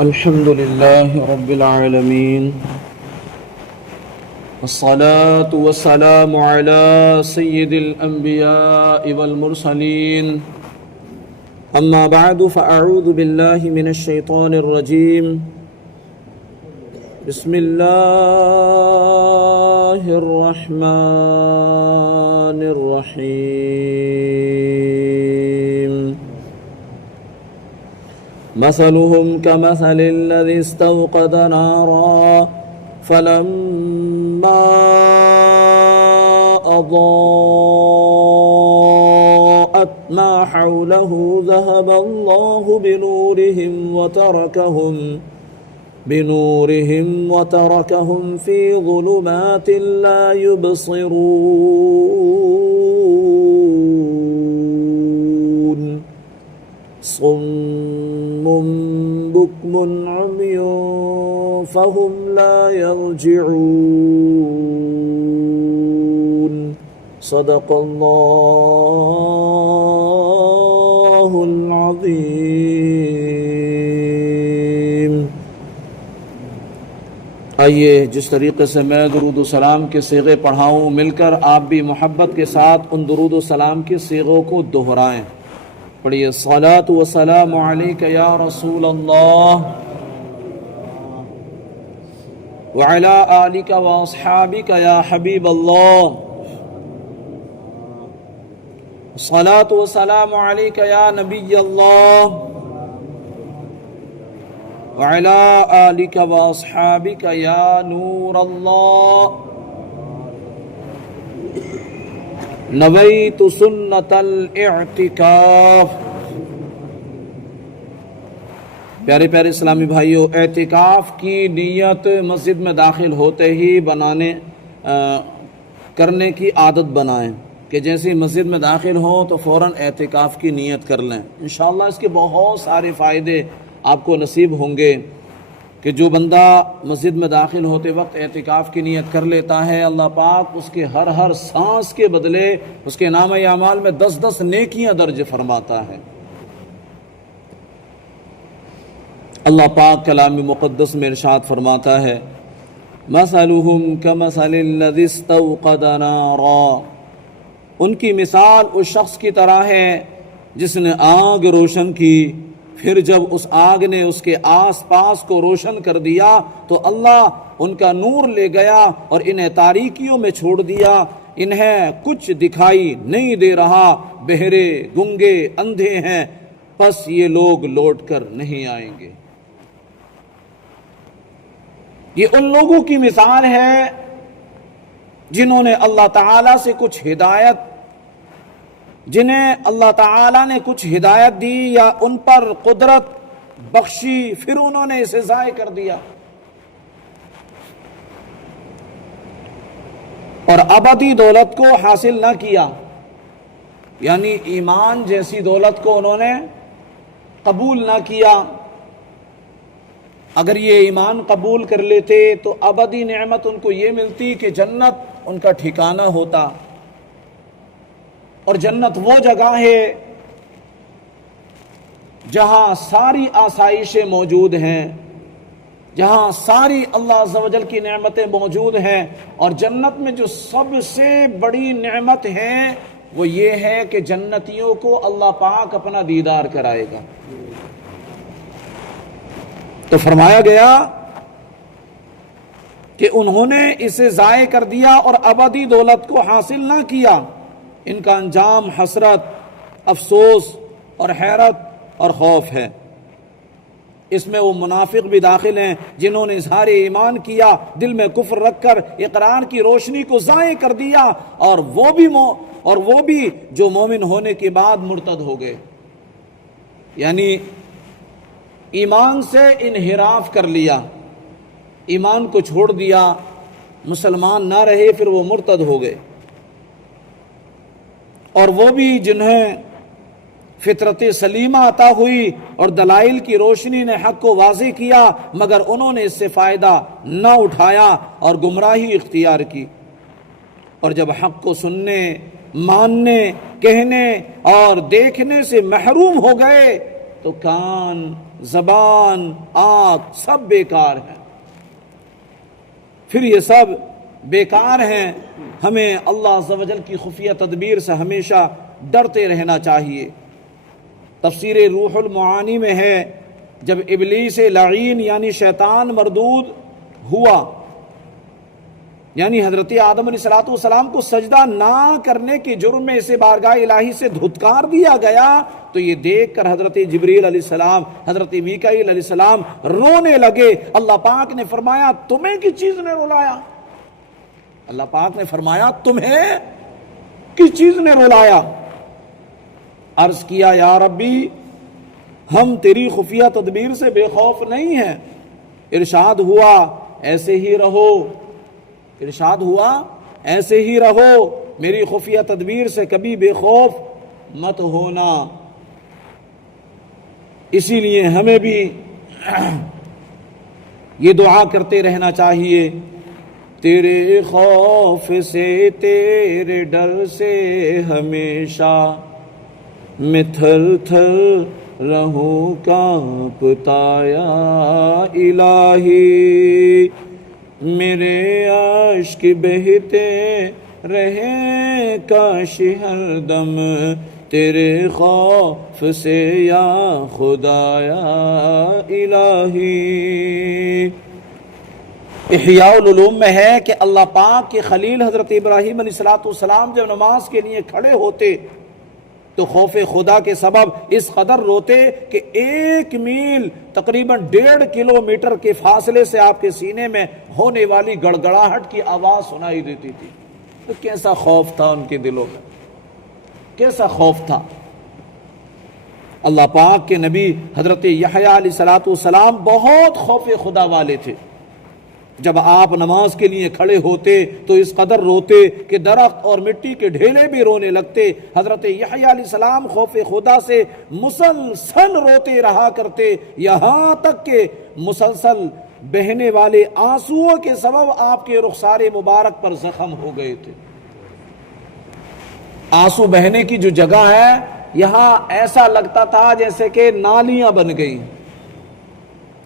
الحمد لله رب العالمين والصلاة والسلام على سيد الأنبياء والمرسلين أما بعد فأعوذ بالله من الشيطان الرجيم بسم الله الرحمن الرحيم مثلهم كمثل الذي استوقد نارا فلما أضاءت ما حوله ذهب الله بنورهم وتركهم في ظلمات لا يبصرون صم بكم عمي فهم لا يرجعون صدق الله العظيم. آئیے جس طریقے سے میں درود و سلام کے صیغے پڑھاؤں مل کر آپ بھی محبت کے ساتھ ان درود و سلام کے صیغوں کو دہرائیں. پڑھیے الصلاۃ والسلام علیک یا رسول اللہ وعلی آلک واصحابک یا حبیب اللہ. الصلاۃ والسلام علیک یا نبی اللہ وعلی آلک واصحابک یا نور اللہ. نویت سنت الاعتکاف. پیارے پیارے اسلامی بھائیو، اعتکاف کی نیت مسجد میں داخل ہوتے ہی کرنے کی عادت بنائیں کہ جیسے مسجد میں داخل ہوں تو فوراً اعتکاف کی نیت کر لیں. انشاءاللہ اس کے بہت سارے فائدے آپ کو نصیب ہوں گے کہ جو بندہ مسجد میں داخل ہوتے وقت اعتکاف کی نیت کر لیتا ہے، اللہ پاک اس کے ہر سانس کے بدلے اس کے نامہ اعمال میں 10 نیکیاں درج فرماتا ہے. اللہ پاک کلام مقدس میں ارشاد فرماتا ہے مثلهم كمثل الذي استوقد نارا. ان کی مثال اس شخص کی طرح ہے جس نے آگ روشن کی، پھر جب اس آگ نے اس کے آس پاس کو روشن کر دیا تو اللہ ان کا نور لے گیا اور انہیں تاریکیوں میں چھوڑ دیا. انہیں کچھ دکھائی نہیں دے رہا، بہرے گنگے اندھے ہیں، پس یہ لوگ لوٹ کر نہیں آئیں گے. یہ ان لوگوں کی مثال ہے جنہوں نے اللہ تعالیٰ سے کچھ ہدایت، جنہیں اللہ تعالیٰ نے کچھ ہدایت دی یا ان پر قدرت بخشی، پھر انہوں نے اسے ضائع کر دیا اور ابدی دولت کو حاصل نہ کیا. یعنی ایمان جیسی دولت کو انہوں نے قبول نہ کیا. اگر یہ ایمان قبول کر لیتے تو ابدی نعمت ان کو یہ ملتی کہ جنت ان کا ٹھکانہ ہوتا. اور جنت وہ جگہ ہے جہاں ساری آسائشیں موجود ہیں، جہاں ساری اللہ عز و جل کی نعمتیں موجود ہیں. اور جنت میں جو سب سے بڑی نعمت ہے وہ یہ ہے کہ جنتیوں کو اللہ پاک اپنا دیدار کرائے گا. تو فرمایا گیا کہ انہوں نے اسے ضائع کر دیا اور ابدی دولت کو حاصل نہ کیا. ان کا انجام حسرت، افسوس اور حیرت اور خوف ہے. اس میں وہ منافق بھی داخل ہیں جنہوں نے اظہار ایمان کیا، دل میں کفر رکھ کر اقرار کی روشنی کو ضائع کر دیا، اور وہ بھی جو مومن ہونے کے بعد مرتد ہو گئے. یعنی ایمان سے انحراف کر لیا، ایمان کو چھوڑ دیا، مسلمان نہ رہے، پھر وہ مرتد ہو گئے. اور وہ بھی جنہیں فطرت سلیمہ عطا ہوئی اور دلائل کی روشنی نے حق کو واضح کیا، مگر انہوں نے اس سے فائدہ نہ اٹھایا اور گمراہی اختیار کی. اور جب حق کو سننے، ماننے، کہنے اور دیکھنے سے محروم ہو گئے تو کان زبان، آنکھ سب بیکار ہیں۔ پھر یہ سب بیکار ہیں، ہمیں اللہ عز و جل کی خفیہ تدبیر سے ہمیشہ ڈرتے رہنا چاہیے۔ تفسیر روح المعانی میں ہے، جب ابلیس لعین یعنی شیطان مردود ہوا، یعنی حضرت آدم علیہ السلام کو سجدہ نہ کرنے کے جرم میں اسے بارگاہ الہی سے دھتکار دیا گیا، تو یہ دیکھ کر حضرت جبریل علیہ السلام، حضرت میکائیل علیہ السلام رونے لگے۔ اللہ پاک نے فرمایا تمہیں کس چیز نے رلایا؟ اللہ پاک نے فرمایا تمہیں کس چیز نے رلایا؟ عرض کیا یا ربی ہم تیری خفیہ تدبیر سے بے خوف نہیں ہیں۔ ارشاد ہوا ایسے ہی رہو، ارشاد ہوا ایسے ہی رہو، میری خفیہ تدبیر سے کبھی بے خوف مت ہونا۔ اسی لیے ہمیں بھی یہ دعا کرتے رہنا چاہیے، تیرے خوف سے تیرے ڈر سے ہمیشہ میں تھر تھر رہوں کانپتا یا الہی، میرے عشق بہتے رہے کاش ہر دم تیرے خوف سے یا خدا یا الہی۔ احیاء العلوم میں ہے کہ اللہ پاک کے خلیل حضرت ابراہیم علیہ السلام جب نماز کے لیے کھڑے ہوتے تو خوف خدا کے سبب اس قدر روتے کہ 1 میل تقریباً 1.5 کلومیٹر کے فاصلے سے آپ کے سینے میں ہونے والی گڑگڑاہٹ کی آواز سنائی دیتی تھی۔ تو کیسا خوف تھا ان کے دلوں میں، کیسا خوف تھا۔ اللہ پاک کے نبی حضرت یحییٰ علیہ السلام بہت خوف خدا والے تھے۔ جب آپ نماز کے لیے کھڑے ہوتے تو اس قدر روتے کہ درخت اور مٹی کے ڈھیلے بھی رونے لگتے۔ حضرت یحییٰ علیہ السلام خوف خدا سے مسلسل روتے رہا کرتے، یہاں تک کہ مسلسل بہنے والے آنسوؤں کے سبب آپ کے رخسار مبارک پر زخم ہو گئے تھے۔ آنسو بہنے کی جو جگہ ہے یہاں ایسا لگتا تھا جیسے کہ نالیاں بن گئی۔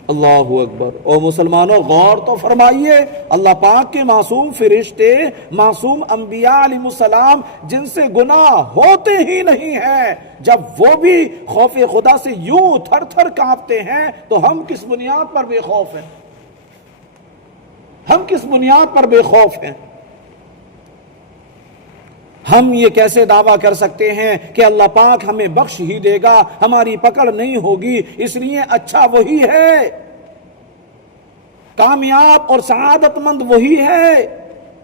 اللہ اکبر۔ اور مسلمانوں غور تو فرمائیے، اللہ پاک کے معصوم فرشتے، معصوم انبیاء علیہ السلام جن سے گناہ ہوتے ہی نہیں ہیں، جب وہ بھی خوف خدا سے یوں تھر تھر کانپتے ہیں تو ہم کس بنیاد پر بے خوف ہیں؟ ہم کس بنیاد پر بے خوف ہیں؟ ہم یہ کیسے دعویٰ کر سکتے ہیں کہ اللہ پاک ہمیں بخش ہی دے گا، ہماری پکڑ نہیں ہوگی؟ اس لیے اچھا وہی ہے، کامیاب اور سعادت مند وہی ہے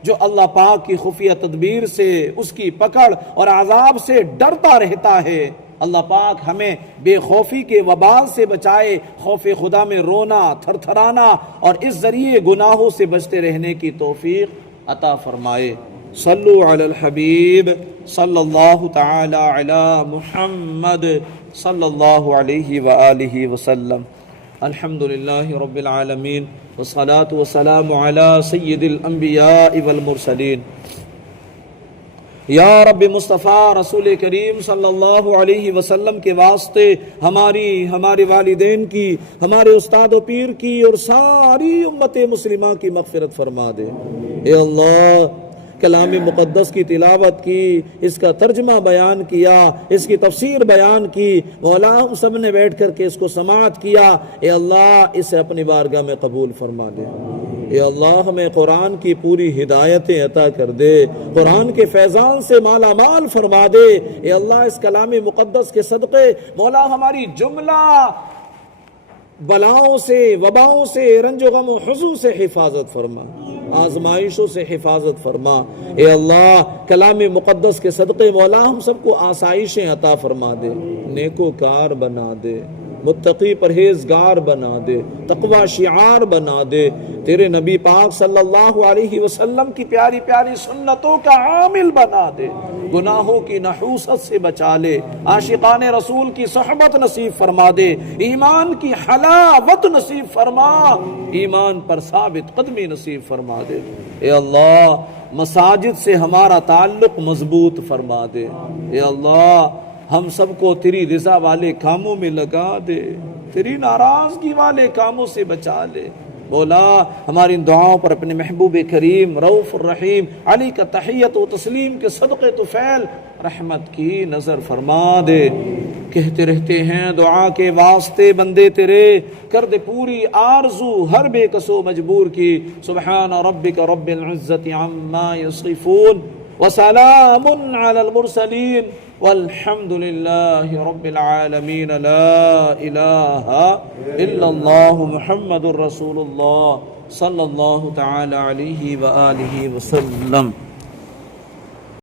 جو اللہ پاک کی خفیہ تدبیر سے، اس کی پکڑ اور عذاب سے ڈرتا رہتا ہے۔ اللہ پاک ہمیں بے خوفی کے وبال سے بچائے، خوف خدا میں رونا، تھر تھرانا اور اس ذریعے گناہوں سے بچتے رہنے کی توفیق عطا فرمائے۔ صلو علی الحبیب صلی اللہ تعالی علی محمد صلی اللہ علیہ وآلہ وسلم۔ الحمدللہ رب العالمین والصلاة والسلام علی سید الانبیاء والمرسلین۔ یا رب مصطفیٰ رسول کریم صلی اللہ علیہ وسلم کے واسطے ہمارے والدین کی، ہمارے استاد و پیر کی اور ساری امت مسلمہ کی مغفرت فرما دے۔ اے اللہ کلام مقدس کی تلاوت کی، اس کا ترجمہ بیان کیا، اس کی تفسیر بیان کی، مولا ہم سب نے بیٹھ کر کے اس کو سماعت کیا، اے اللہ اسے اپنی بارگاہ میں قبول فرما دے۔ اے اللہ ہمیں قرآن کی پوری ہدایتیں عطا کر دے، قرآن کے فیضان سے مالا مال فرما دے۔ اے اللہ اس کلام مقدس کے صدقے مولا ہماری جملہ بلاؤں سے، وباؤں سے، رنج و غم و حزن سے حفاظت فرما، آزمائشوں سے حفاظت فرما۔ اے اللہ کلام مقدس کے صدقے مولا ہم سب کو آسائشیں عطا فرما دے، نیکوکار بنا دے، متقی پرہیزگار بنا دے، تقوی شعار بنا دے، تیرے نبی پاک صلی اللہ علیہ وسلم کی پیاری پیاری سنتوں کا عامل بنا دے، گناہوں کی نحوست سے بچا لے، عاشقان رسول کی صحبت نصیب فرما دے، ایمان کی حلاوت نصیب فرما، ایمان پر ثابت قدمی نصیب فرما دے۔ اے اللہ مساجد سے ہمارا تعلق مضبوط فرما دے۔ اے اللہ ہم سب کو تیری رضا والے کاموں میں لگا دے۔ تیری ناراضگی والے کاموں سے بچا لے۔ مولا ہماری ان دعاؤں پر اپنے محبوب کریم رؤوف الرحیم علی کا تحیت و تسلیم کے صدقے طفیل رحمت کی نظر فرما دے۔ کہتے رہتے ہیں دعا کے واسطے بندے تیرے، کر دے پوری آرزو ہر بے کسو مجبور کی۔ سبحان ربک رب العزت عما یصفون وسلام علی المرسلین والحمد للہ رب العالمین۔ لا الہ الا اللہ محمد الرسول اللہ صلی اللہ تعالی علیہ وآلہ وسلم۔